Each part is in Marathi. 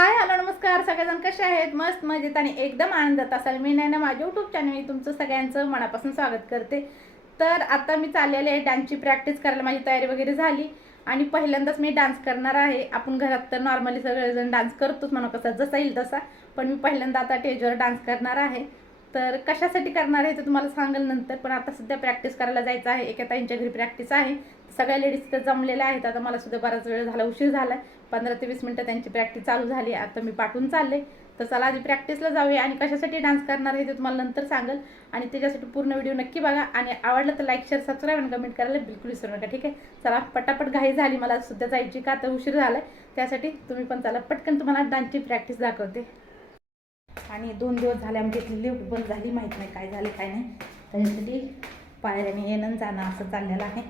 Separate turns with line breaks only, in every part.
हाय हॅलो नमस्कार. सगळेजण कसे आहेत? मस्त मजेत आणि एकदम आनंदात असाल. मी नाही ना माझ्या यूट्यूब चॅनल तुमचं सगळ्यांचं मनापासून स्वागत करते. तर आता मी चाललेले आहे डान्सची प्रॅक्टिस करायला. माझी तयारी वगैरे झाली आणि पहिल्यांदाच मी डान्स करणार आहे. आपण घरात तर नॉर्मली सगळेजण डान्स करतोच म्हणा कसा जसा येईल तसा. पण मी पहिल्यांदा आता स्टेजवर डान्स करणार आहे. तर कशासाठी करणार आहे ते तुम्हाला सांगेल नंतर पण आता सध्या प्रॅक्टिस करायला जायचं आहे. एका ताईंच्या घरी प्रॅक्टिस आहे. सगळ्या लेडीज तिथं जमलेल्या आहेत. आता मला सुद्धा बराच वेळ झाला उशीर झाला. पंधरा ते वीस मिनटं त्यांची प्रॅक्टिस चालू झाली. आता मी पाठवून चालले. तर चला आधी प्रॅक्टिसला जाऊया आणि कशासाठी डान्स करणार आहे ते तुम्हाला नंतर सांगेल. आणि त्याच्यासाठी पूर्ण व्हिडिओ नक्की बघा. आणि आवडलं तर लाईक शेअर सबस्क्राईब आणि कमेंट करायला बिलकुल विसरू नका. ठीक आहे? चला पटापट घाई झाली. मला सुद्धा जायची का? तर उशीर झाला त्यासाठी तुम्ही पण चला पटकन तुम्हाला डान्सची प्रॅक्टिस दाखवते. आणि दोन दिवस झाले आमची इथली लिफ्ट बंद झाली माहीत नाही काय झाले काय नाही. त्याच्यासाठी पायऱ्याने येणं जाणं असं चाललेलं आहे.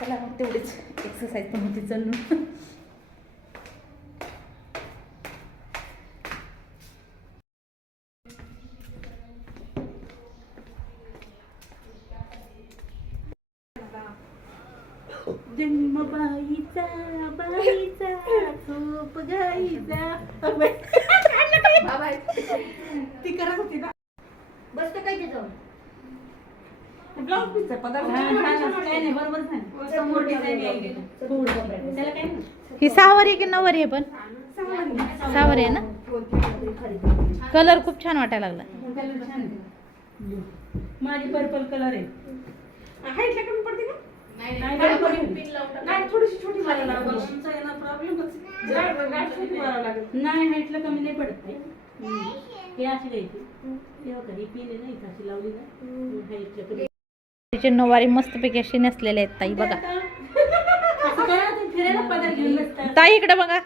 चला मग तेवढीच एक्सरसाइज पण होती चलून जन्म बाईचा बाईचा खूप गाईचा ती करत होती ना
बसतं काय तिथं
पदार्थ
आहे काय नाही.
ही सहावारी की नऊवारी आहे पण? सहावारी आहे. ना? कलर खूप छान वाटायला लागला.
आहे. माझी पर्पल कलर आहे.
हाईटला कमी पडते का?
नाही,
गाठ
नाही,
गाठ थोडीशी छोटी मारायला लागेल. गाठ गाठ छोटी मारायला लागेल.
नाही हाईटला कमी नाही पडत ते. हे अशी घ्यायची. तेव्हा कधी पिले नाही का? अशी लावली ना? हाईटला कमी
तिचे नऊवारी मस्तपैकी अशी नसलेले आहेत ताई बघा. ताई इकडे बघा.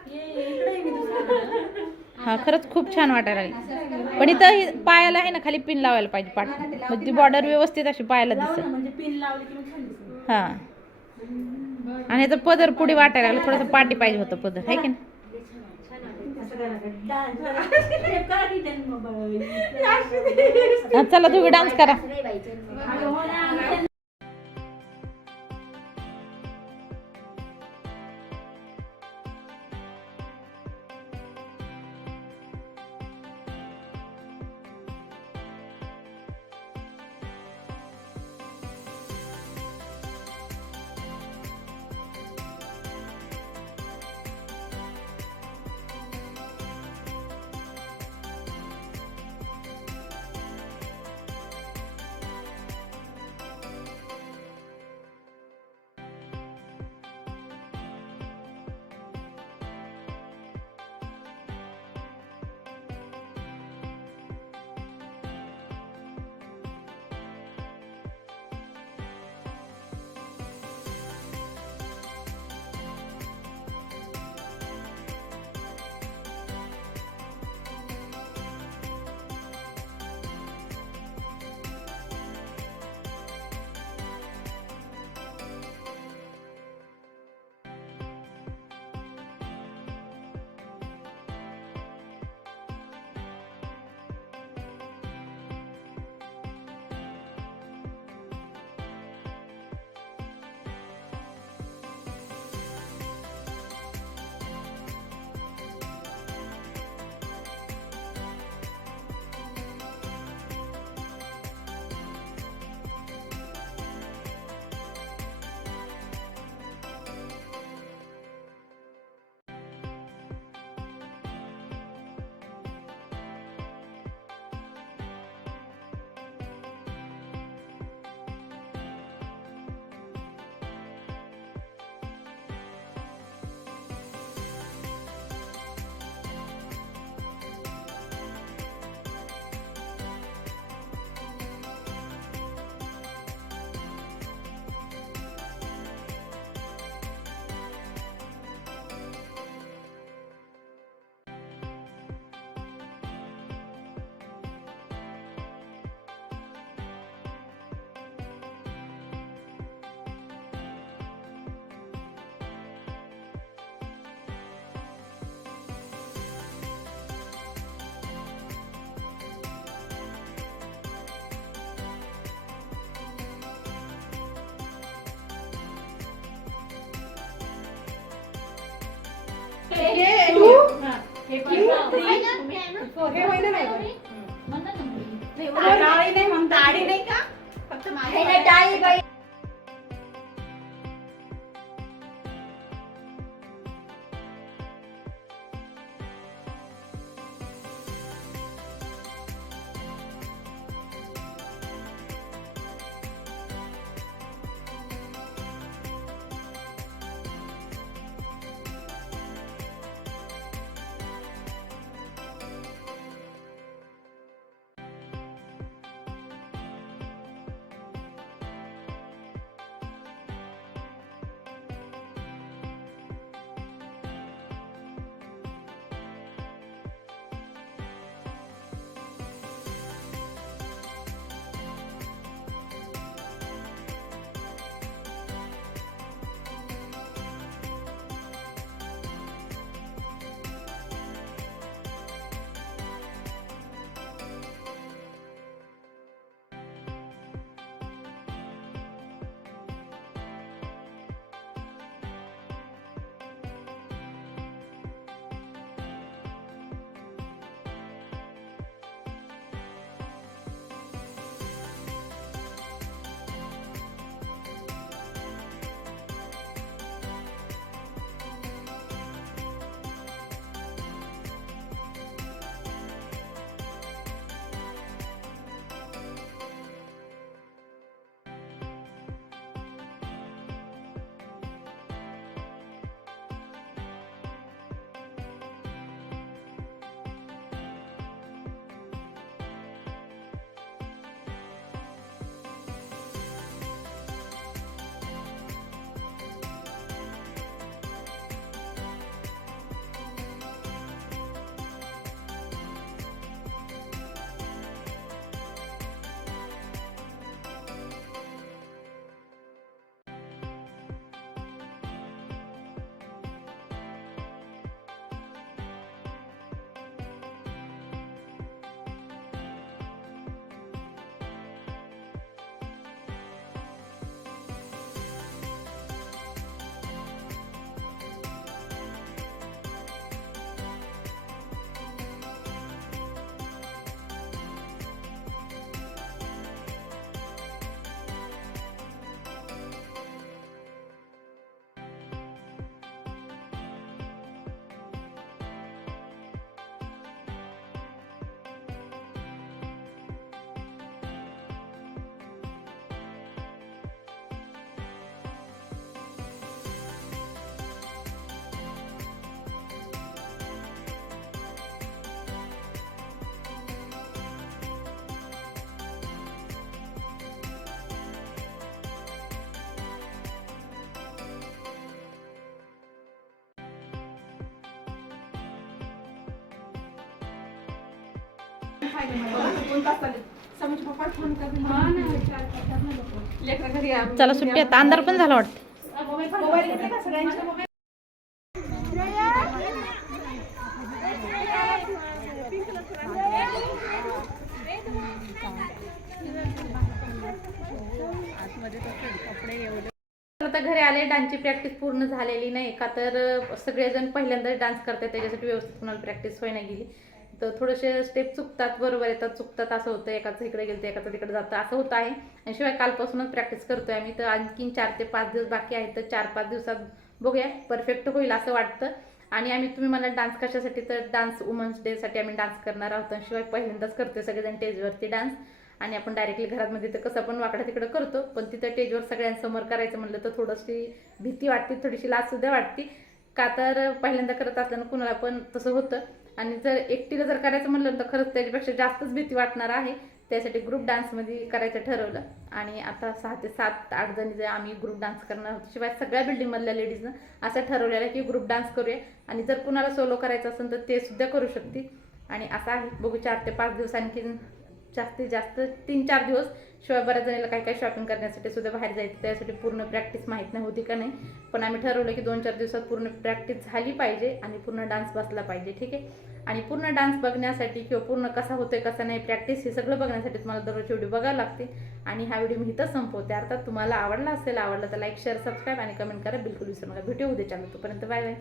हा खरंच खूप छान वाटायला लागली. पण इथं पायाला आहे ना खाली पिन लावायला पाहिजे पाठ. मग ती बॉर्डर व्यवस्थित अशी पायाला दिसत. हा. आणि याचा पदर पुढे वाटायला लागलं थोडंसं पाठी पाहिजे होतं पदर आहे की नाही?
असं करा. डान्स करा. नाही म्हणता
आडी नाही का? फक्त माझ्या
चला सुट्टी आता. अंधार पण झाला वाटतं. आता घरी आले डान्सची प्रॅक्टिस पूर्ण झालेली नाही. का तर सगळेजण पहिल्यांदाच डान्स करतात त्याच्यासाठी व्यवस्थित कुणाला प्रॅक्टिस होईना नाही गेली. तर थोडेसे स्टेप चुकतात बरोबर येतात चुकतात असं होतं. एकाचं इकडे गेलं तर एकाचं तिकडे जातं. असं होतं आहे. आणि शिवाय कालपासूनच प्रॅक्टिस करतोय आम्ही. तर आणखीन चार ते पाच दिवस बाकी आहेत. तर चार पाच दिवसात बघूया. परफेक्ट होईल असं वाटतं. आणि आम्ही तुम्ही मला डान्स कशासाठी? तर डान्स वुमन्स डेसाठी आम्ही डान्स करणार आहोत. आणि शिवाय पहिल्यांदाच करतोय सगळेजण स्टेजवरती डान्स आणि आपण डायरेक्टली घरामध्ये तर कसं आपण वाकडा तिकडं करतो. पण तिथं स्टेजवर सगळ्यांसमोर करायचं म्हणलं तर थोडीशी भीती वाटते. थोडीशी लाज सुद्धा वाटते. का तर पहिल्यांदा करत असल्यानं कुणाला पण तसं होतं. आणि जर एकटीला जर करायचं म्हणलं तर खरंच त्याच्यापेक्षा जास्तच भीती वाटणार आहे. त्यासाठी ग्रुप डान्समध्ये करायचं ठरवलं. आणि आता सहा ते सात आठ जणी जर आम्ही ग्रुप डान्स करणार आहोत. शिवाय सगळ्या बिल्डिंगमधल्या लेडीजनं असं ठरवलेलं आहे की ग्रुप डान्स करूया. आणि जर कुणाला सोलो करायचं असेल तर ते सुद्धा करू शकते आणि असं आहे. बघू चार ते पाच दिवस आणखीन जास्तीत जास्त तीन चार दिवस शिवाय बऱ्याच जणांना काही काही शॉपिंग करण्यासाठी सुद्धा बाहेर जायचं त्यासाठी पूर्ण प्रॅक्टिस माहीत नाही होती का नाही. पण आम्ही ठरवलं की दोन चार दिवसात पूर्ण प्रॅक्टिस झाली पाहिजे आणि पूर्ण डान्स बसला पाहिजे ठीक आहे? आणि पूर्ण डान्स बघण्यासाठी किंवा पूर्ण कसा होतोय कसा नाही प्रॅक्टिस हे सगळं बघण्यासाठी तुम्हाला दररोज व्हिडिओ बघावं लागते. आणि हा व्हिडिओ मी इथं संपवते. अर्थात तुम्हाला आवडला असेल आवडला तर लाईक शेअर सबस्क्राईब आणि कमेंट करा. बिलकुल विसरू नका. भेटू उद्या चालू तोपर्यंत बाय बाय